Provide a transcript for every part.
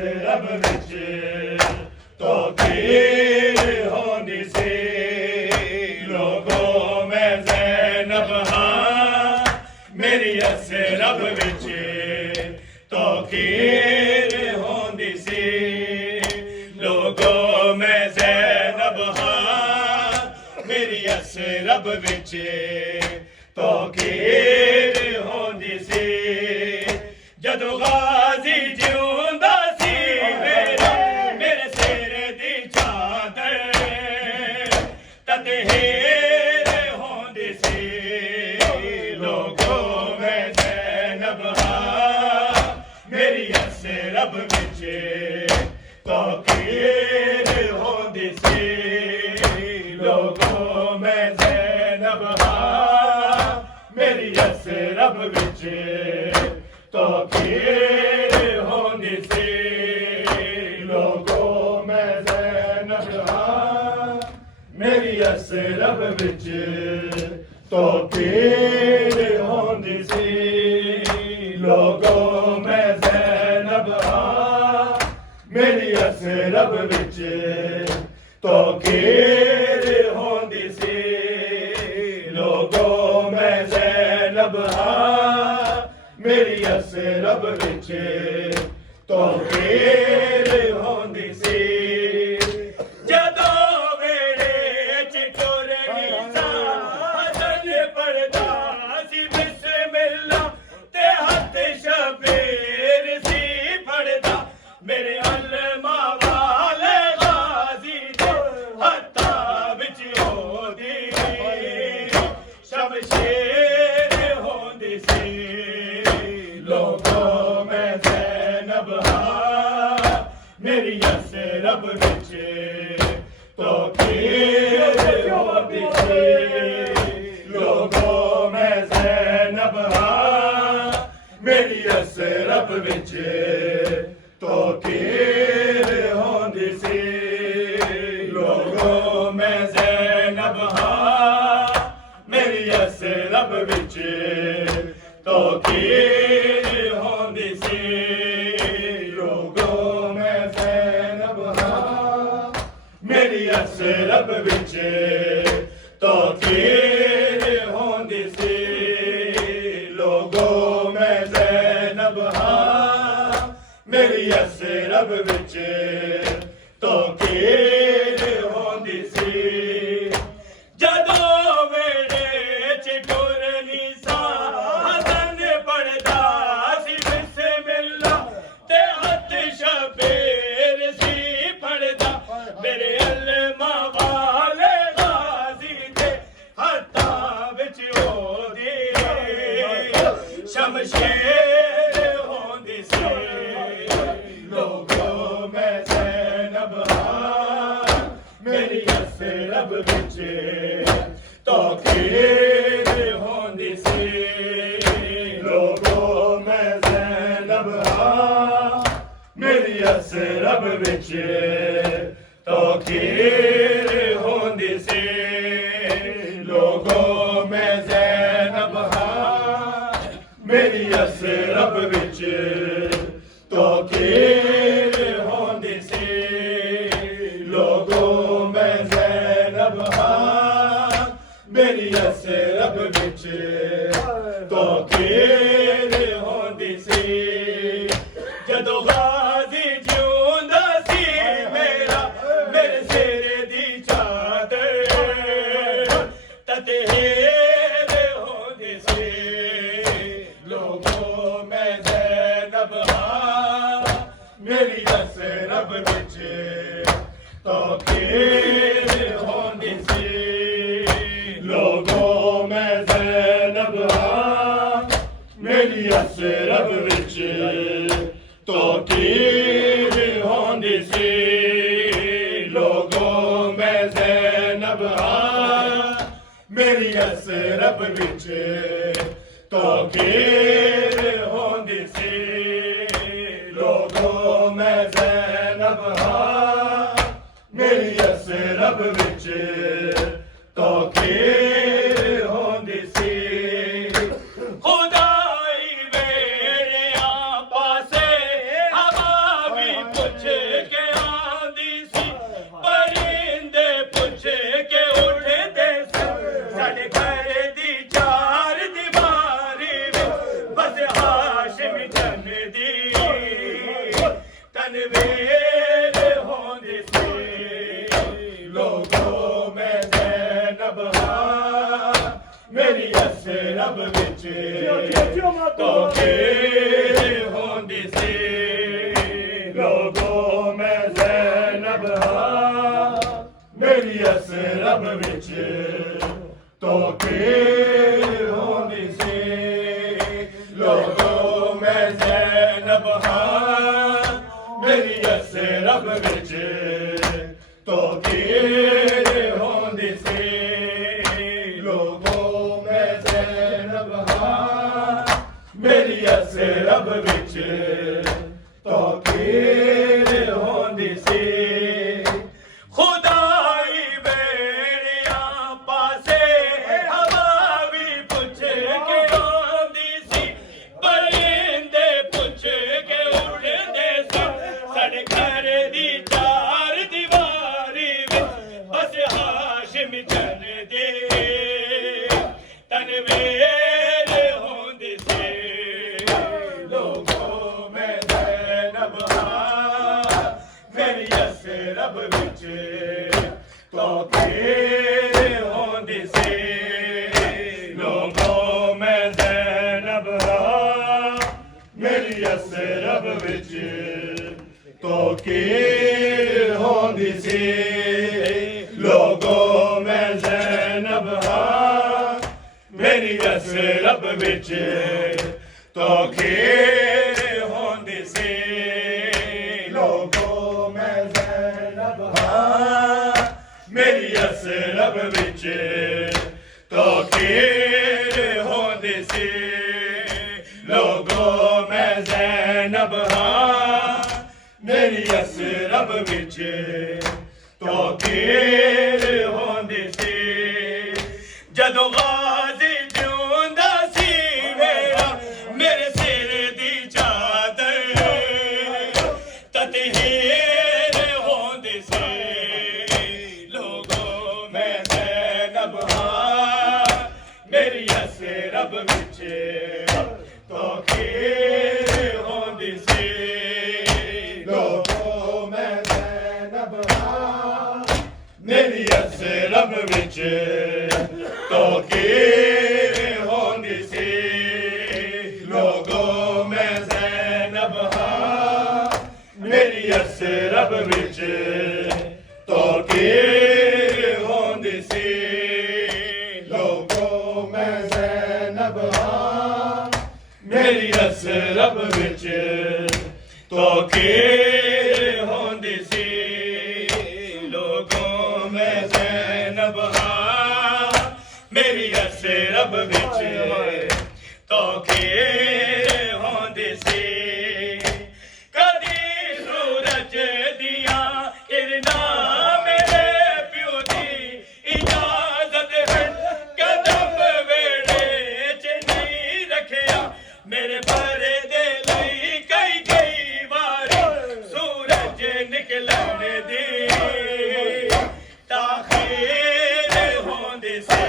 रब विच तौकीर होंदी सी लोगों मैं ज़ैनब हाँ मेरी असरब विच तौकीर होंदी सी लोगों मैं ज़ैनब हाँ मेरी असरब विच तौकीर होंदी सी जदों गाज़ी जिउंदा सी मेरे सिर दी चादर ततहीर होंदी सी लोगों मैं ज़ैनब हाँ मेरी असरब विच तौकीर होंदी सी लोगों मैं ज़ैनब हाँ मेरी असरब विच तौकीर होंदी सी लोगों मैं ज़ैनब हाँ मेरी असरब विच तौकीर होंदी सी लोगों मैं ज़ैनब हाँ मेरी असरब विच तौकीर होंदी सी लोगों मैं ज़ैनब हाँ मेरी असरब विच तौकीर होंदी सी जदों वेड़े च टुरनी सा हसन पढ़दा सी बिस्मिल्लाह ते हथ शबीर सी फड़दा मेरे अल्मा वाले गाज़ी दे हत्था विच होंदी शमशेर होंदी सी लोगों मैं ज़ैनब हाँ मेरी असरब विच तौकीर होंदी सी लोगों मैं ज़ैनब हाँ मेरी असरब विच तौकीर होंदी सी लोगों मैं ज़ैनब हाँ मेरी असरब विच तौकीर होंदी सी लोगों मैं ज़ैनब हाँ मेरी असरब विच तौकीर होंदी सी लोगों मैं ज़ैनब हाँ मेरी असरब विच तौकीर होंदी सी जदों वेड़े च टुरनी सा हसन पढ़दा सी बिस्मिल्लाह ते हथ शबीर सी फड़दा मेरे अल्मा वाले गाज़ी दे हत्था विच होंदी शमशेर होंदी सी लोगों मैं ज़ैनब हाँ मेरी असरब विच तौकीर होंदी सी लोगों मैं ज़ैनब हाँ मेरी असरब विच तौकीर होंदी सी लोगों मैं ज़ैनब हाँ मेरी असरब विच तौकीर होंदी सी लोगों मैं ज़ैनब हाँ मेरी असरब विच तौकीर होंदी सी जदों गाज़ी जिउंदा सी मेरे सिर दी चादर ततहीर होंदी सी लोगों मैं ज़ैनब हाँ मेरी असरब विच तौकीर होंदी सी लोगों मैं ज़ैनब हाँ मेरी असरब विच तौकीर होंदी सी लोगों मैं ज़ैनब हाँ मेरी असरब विच तौकीर होंदी सी लोगों मैं ज़ैनब हाँ मेरी असरब विच तौकीर होंदी सी खुदाई वेड़ियां पासे हवा भी तनवीर होंदी सी लोगों में ज़ैनब हाँ मेरी यसरब विच तौक़ीर होंदी सी लोगों में ज़ैनब हाँ मेरी यसरब विच तौक़ीर होंदी सी लोगों में ज़ैनब हाँ मेरी यसरब विच तौक़ीर होंदी सी लोगों में ज़ैनब हाँ मेरी यसरब विच तौक़ीर होंदी सी खुदाई बेड़िया पासे हवा भी पुछ के आंदी सी परिंदे पुछ के उड़दे सी साडे घर दी चार दीवारी विच बस हाशिम चल दे तनवीर होंदी सी लोगों में ज़ैनब हाँ मेरी यसरब विच तौक़ीर होंदी सी लोगों में ज़ैनब हाँ मेरी यसरब विच तौक़ीर होंदी सी लोगों में ज़ैनब हाँ मेरी यसरब विच तौक़ीर होंदी सी लोगों में ज़ैनब हाँ मेरी यसरब विच तौक़ीर होंदी सी लोगों में ज़ैनब हाँ मेरी यसरब विच तौक़ीर होंदी सी जदों गाज़ी जिउंदा सी मेरे सिर दी चादर ततहीर होंदी सी लोगों में ज़ैनब हाँ मेरी यसरब विच तौक़ीर होंदी सी लोगों में ज़ैनब हाँ मेरी यसरब विच तौक़ीर होंदी सी लोगों में ज़ैनब हाँ मेरी यसरब विच तौक़ीर होंदी सी लोगों में ज़ैनब हाँ मेरी यसरब विच तौक़ीर होंदी सी लोगों में ज़ैनब हाँ मेरी यसरब विच तौक़ीर होंदी सी कदी सूरज दिया किरना मेरे प्यो दी इजाजत है कदम वेड़े च नहीं रखिया मेरे पर्दे लई कई बारी सूरज निकलन दी ताख़ीर होंदी सी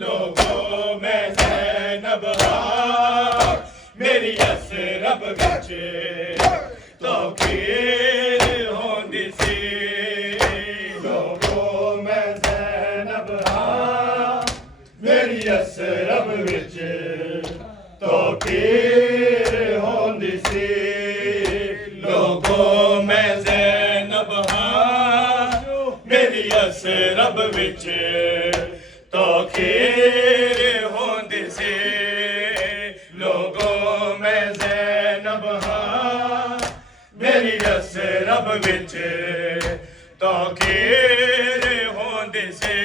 लोगों में ज़ैनब हाँ मेरी यसरब विच तौक़ीर होंदी सी लोगों में ज़ैनब हाँ मेरी यसरब विच तौक़ीर होंदी सी लोगों में ज़ैनब हाँ मेरी यसरब विच तौक़ीर होंदी सी लोगों में ज़ैनब हाँ मेरी यसरब विच तौक़ीर होंदी सी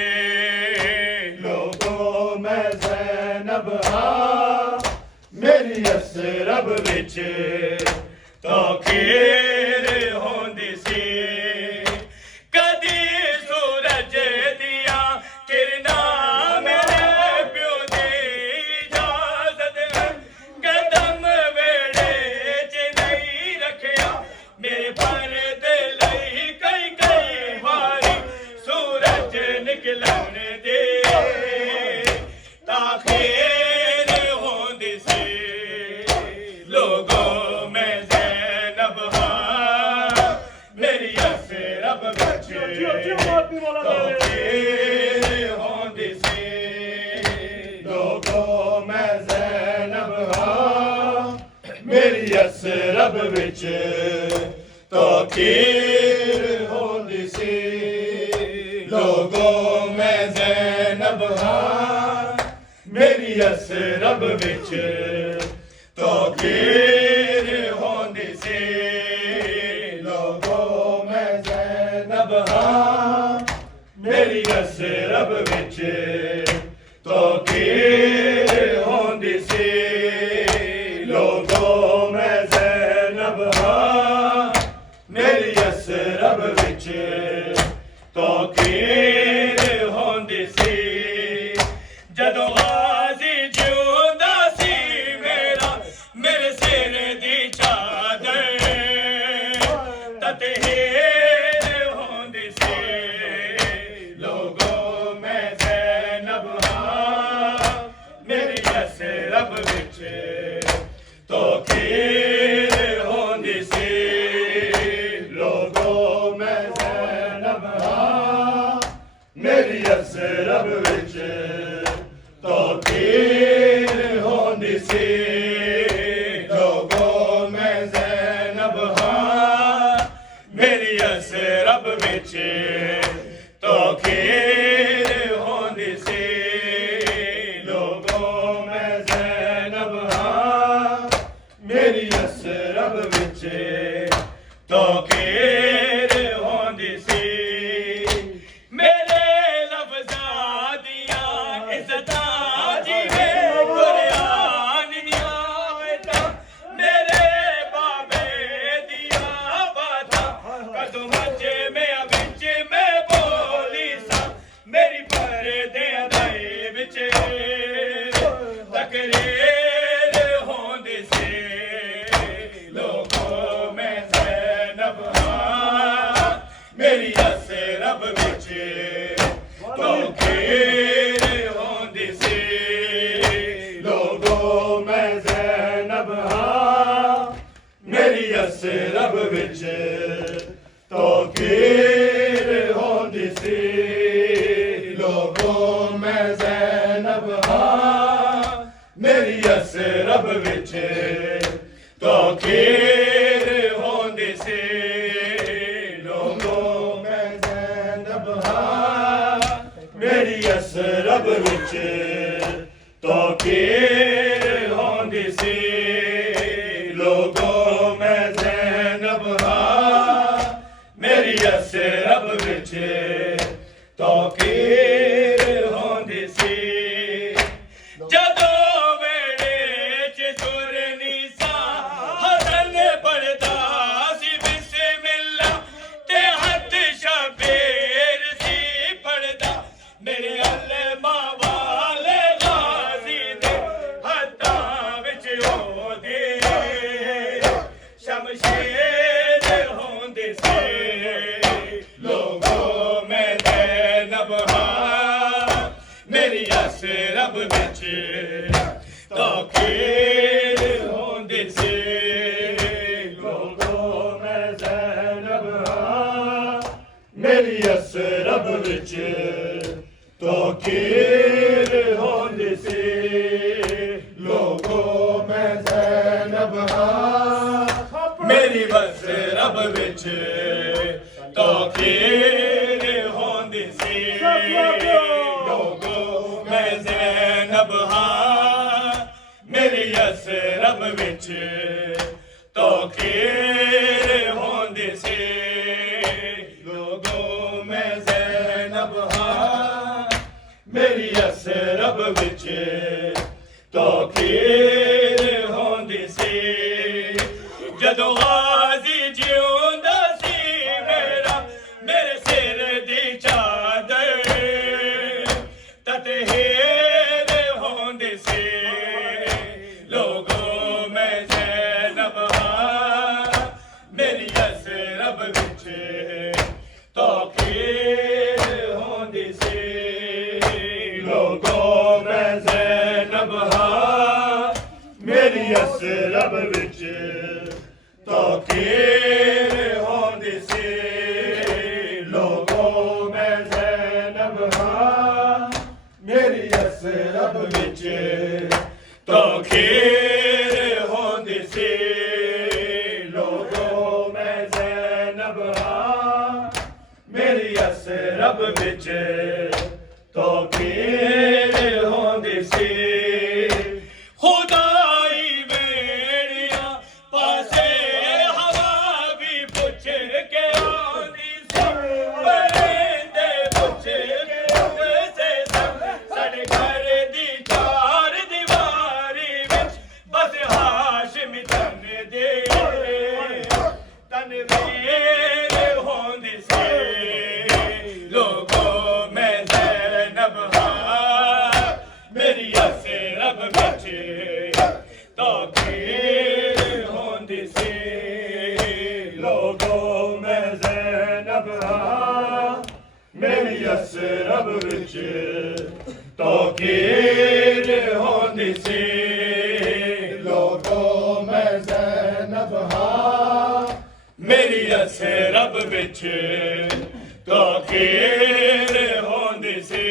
लोगों में ज़ैनब हाँ मेरी यसरब विच तौक़ीर होंदी सी कदी सूरज दिया किरना मेरे प्यो दी इजाजत है कदम वेड़े च नहीं रखिया मेरे पर्दे लई कई बारी सूरज निकलन दे ताख़ीर होंदी सी लोगों में ज़ैनब हाँ ਉੱਚੀ ਉੱਚੀ ਮਾਰਦੀ ਵਾਲਾ ਤੌਕੀਰ ਹੁੰਦੀ ਸੀ ਲੋਗੋ ਮੈਂ ਜ਼ੈਨਬ ਹਾਂ ਮੇਰੀ ਅਸਰਬ ਵਿੱਚ ਤੌਕੀਰ ਹੁੰਦੀ ਸੀ ਲੋਗੋ ਮੈਂ ਜ਼ੈਨਬ ਹਾਂ ਮੇਰੀ ਅਸਰਬ ਵਿੱਚ ਤੌਕੀਰ ਹੁੰਦੀ ਸੀ ਲੋਗੋ ਮੈਂ ਜ਼ੈਨਬ ਹਾਂ ਮੇਰੀ ਅਸਰਬ ਵਿੱਚ ਤੌਕੀਰ ਹੁੰਦੀ ਸੀ ਲੋਗੋ ਮੈਂ ਜ਼ੈਨਬ ਹਾਂ ਮੇਰੀ ਅਸਰਬ ਵਿੱਚ ਤੌਕੀਰ ਹੁੰਦੀ ਸੀ ਜਦੋਂ ਗਾਜ਼ੀ ਜਿਉਂਦਾ ਸੀ ਮੇਰਾ ਮੇਰੇ ਸਿਰ ਦੀ ਚਾਦਰ ਤਤਹੀਰ ਹੁੰਦੀ ਸੀ ਲੋਗੋ ਮੈਂ ਜ਼ੈਨਬ ਹਾਂ ਮੇਰੀ ਅਸਰਬ ਵਿੱਚ ਤੌਕੀਰ ਹੁੰਦੀ ਸੀ ਲੋਗੋ ਮੈਂ ਜ਼ੈਨਬ ਹਾਂ ਮੇਰੀ ਅਸਰਬ ਵਿੱਚ ਤੌਕੀਰ ਹੁੰਦੀ ਸੀ ਲੋਗੋ ਮੈਂ ਜ਼ੈਨਬ ਹਾਂ ਮੇਰੀ ਅਸਰਬ ਵਿੱਚ ਤੌਕੀਰ ਹੁੰਦੀ ਸੀ ਲੋਗੋ ਮੈਂ ਜ਼ੈਨਬ ਹਾਂ ਮੇਰੀ ਅਸਰਬ ਵਿੱਚ ਤੌਕੀਰ ਹੁੰਦੀ ਸੀ ਮੇਰੇ ਲਫ਼ਜ਼ਾਂ ਦੀਆਂ ਇੱਜ਼ਤਾਂ ਜਿਵੇਂ ਕੁਰਾਨ ਦੀਆਂ ਆਇਤਾਂ ਮੇਰੇ ਬਾਬੇ ਦੀਆਂ ਬਾਤਾਂ ਕਦੋਂ ਮੱਝੇ ਮੈਂ ਵਿੱਚ ਮੈਂ ਬੋਲੀ ਸਾਂ ਮੇਰੀ ਪਰਦੇ ਅਦਾਏ ਵਿੱਚ ਤਕਰੀਰ ਹੁੰਦੀ ਸੀ ਲੋਗੋ ਮੈਂ ਜ਼ੈਨਬ ਹਾਂ ਮੇਰੀ ਅਸਰਬ ਵਿੱਚ ਤੌਕੀਰ ਹੁੰਦੀ ਸੀ ਲੋਗੋ ਮੈਂ ਜ਼ੈਨਬ ਹਾਂ ਮੇਰੀ ਅਸਰਬ ਵਿੱਚ ਤੌਕੀਰ ਹੁੰਦੀ ਸੀ ਲੋਗੋ ਮੈਂ ਜ਼ੈਨਬ ਹਾਂ ਮੇਰੀ ਅਸਰਬ ਵਿੱਚ ਤੌਕੀਰ ਹੁੰਦੀ ਸੀ ਲੋਗੋ ਮੈਂ ਜ਼ੈਨਬ ਹਾਂ ਮੇਰੀ ਅਸਰਬ ਵਿੱਚ ਤੌਕੀਰ ਹੁੰਦੀ ਸੀ ਲੋਗੋ ਮੈਂ ਜ਼ੈਨਬ ਹਾਂ ਮੇਰੀ ਅਸਰਬ ਵਿੱਚ ਤੌਕੀਰ ਹੁੰਦੀ ਸੀ ਜਦੋਂ ਵੇੜੇ ਚ ਸੁਰਨੀ ਸਾ ਹਸਨ ਪੜਦਾ ਸੀ ਬਿਸਮਿਲ੍ਲਾ ਤੇ ਹੱਥ ਸ਼ਬੀਰ ਸੀ ਫੜਦਾ ਮੇਰੇ ਅਲਮਾ ਵਾਲੇ ਗਾਜ਼ੀ ਦੇ ਹੱਥਾਂ ਵਿੱਚ ਉਹਦੇ ਸ਼ਮਸ਼ੀਰ ਹੁੰਦੇ ਸੀ ਲੋਗੋ ਮੈਂ ਜ਼ੈਨਬ ਹਾਂ ਮੇਰੀ ਅਸਰਬ ਵਿੱਚ ਤੌਕੀਰ ਹੁੰਦੀ ਸੀ ਲੋਗੋ ਮੈਂ ਜ਼ੈਨਬ ਹਾਂ ਮੇਰੀ ਅਸਰਬ ਵਿੱਚ ਤੌਕੀਰ ਹੁੰਦੀ ਸੀ ਲੋਗੋ ਮੈਂ ਜ਼ੈਨਬ ਹਾਂ ਮੇਰੀ ਅਸਰਬ ਵਿੱਚ ਤੌਕੀਰ ਹੁੰਦੀ ਸੀ ਲੋਗੋ ਮੈਂ ਜ਼ੈਨਬ ਹਾਂ ਮੇਰੀ ਅਸਰਬ ਵਿੱਚ ਤੌਕੀਰ ਹੁੰਦੀ ਸੀ ਲੋਗੋ ਮੈਂ ਜ਼ੈਨਬ ਹਾਂ ਮੇਰੀ ਅਸਰਬ ਵਿੱਚ ਤੌਕੀਰ ਹੁੰਦੀ ਸੀ ਜਦੋਂ ਗਾਜ਼ੀ ਜਿਉਂਦਾ ਸੀ ਮੇਰਾ ਮੇਰੇ ਸਿਰ ਦੀ ਚਾਦਰ ਤਤਹੀਰ ਹੁੰਦੀ ਸੀ ਲੋਗੋ ਮੈਂ ਜ਼ੈਨਬ ਹਾਂ ਮੇਰੀ ਅਸਰਬ ਵਿੱਚ ਤੌਕੀਰ ਹੁੰਦੀ ਸੀ ਲੋਗੋ ਮੈਂ ਜ਼ੈਨਬ ਹਾਂ ਮੇਰੀ ਅਸਰਬ ਵਿੱਚ ਤੌਕੀਰ ਹੁੰਦੀ ਸੀ ਲੋਗੋ रब विच तौकीर होंदी सी खुदाई मेरिया पासे हवा भी पुछ के आंदी सी परिंदे पुछ के से साडे घर दी चार दीवारी विच बस हाशिम तनवीर होंदी सी लोगों में ज़ैनब हां मेरी असरब विच तौकीर होंदी सी लोगों में ज़ैनब हां मेरी असरब विच तौकीर होंदी सी लोगों में ज़ैनब हां मेरी असरब विच तौकीर होंदी सी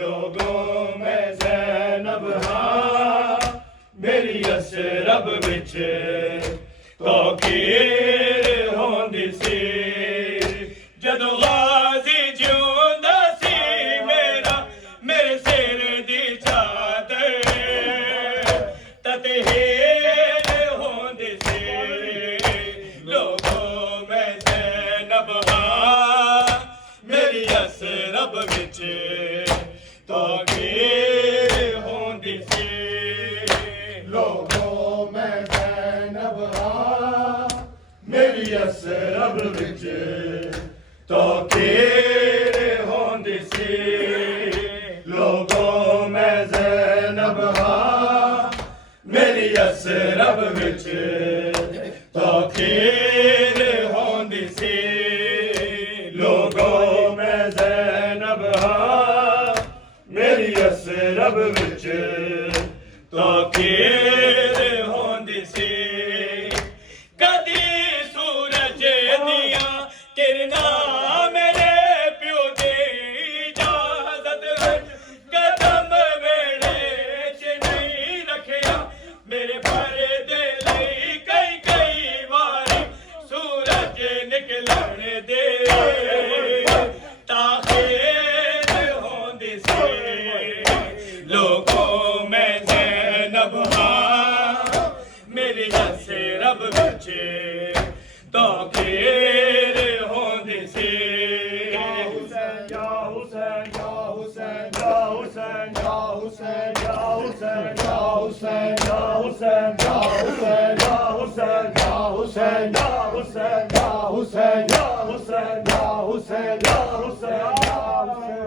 लोगों में ज़ैनब हां मेरी असरब विच तौकीर होंदी सी जदों गाज़ी जिउंदा सी मेरे सिर दी चादर ततहीर होंदी सी लोगों में ज़ैनब हां मेरी असरब विच तौकीर होंदी सी लोगों में ज़ैनब हां मेरी असरब विच तौकीर होंदी सी लोगों में ज़ैनब हां मेरी असरब विच तौकीर होंदी सी लोगों में ज़ैनब हां मेरी असरब विच तौकीर होंदी सी कदी सूरज दियां किरनां मेरे प्यो दी इजाजत कदम वेड़े च नहीं रखिया मेरे पर्दे लई कई वारी सूरज निकलण दे ताख़ीर होंदी सी लोगों में ज़ैनब हां मेरी असरब विच तौकीर होंदी सी या हुसैन या हुसैन या हुसैन या हुसैन या हुसैन या हुसैन या हुसैन या हुसैन या हुसैन या हुसैन या हुसैन या हुसैन या हुसैन या हुसैन या हुसैन या हुसैन या हुसैन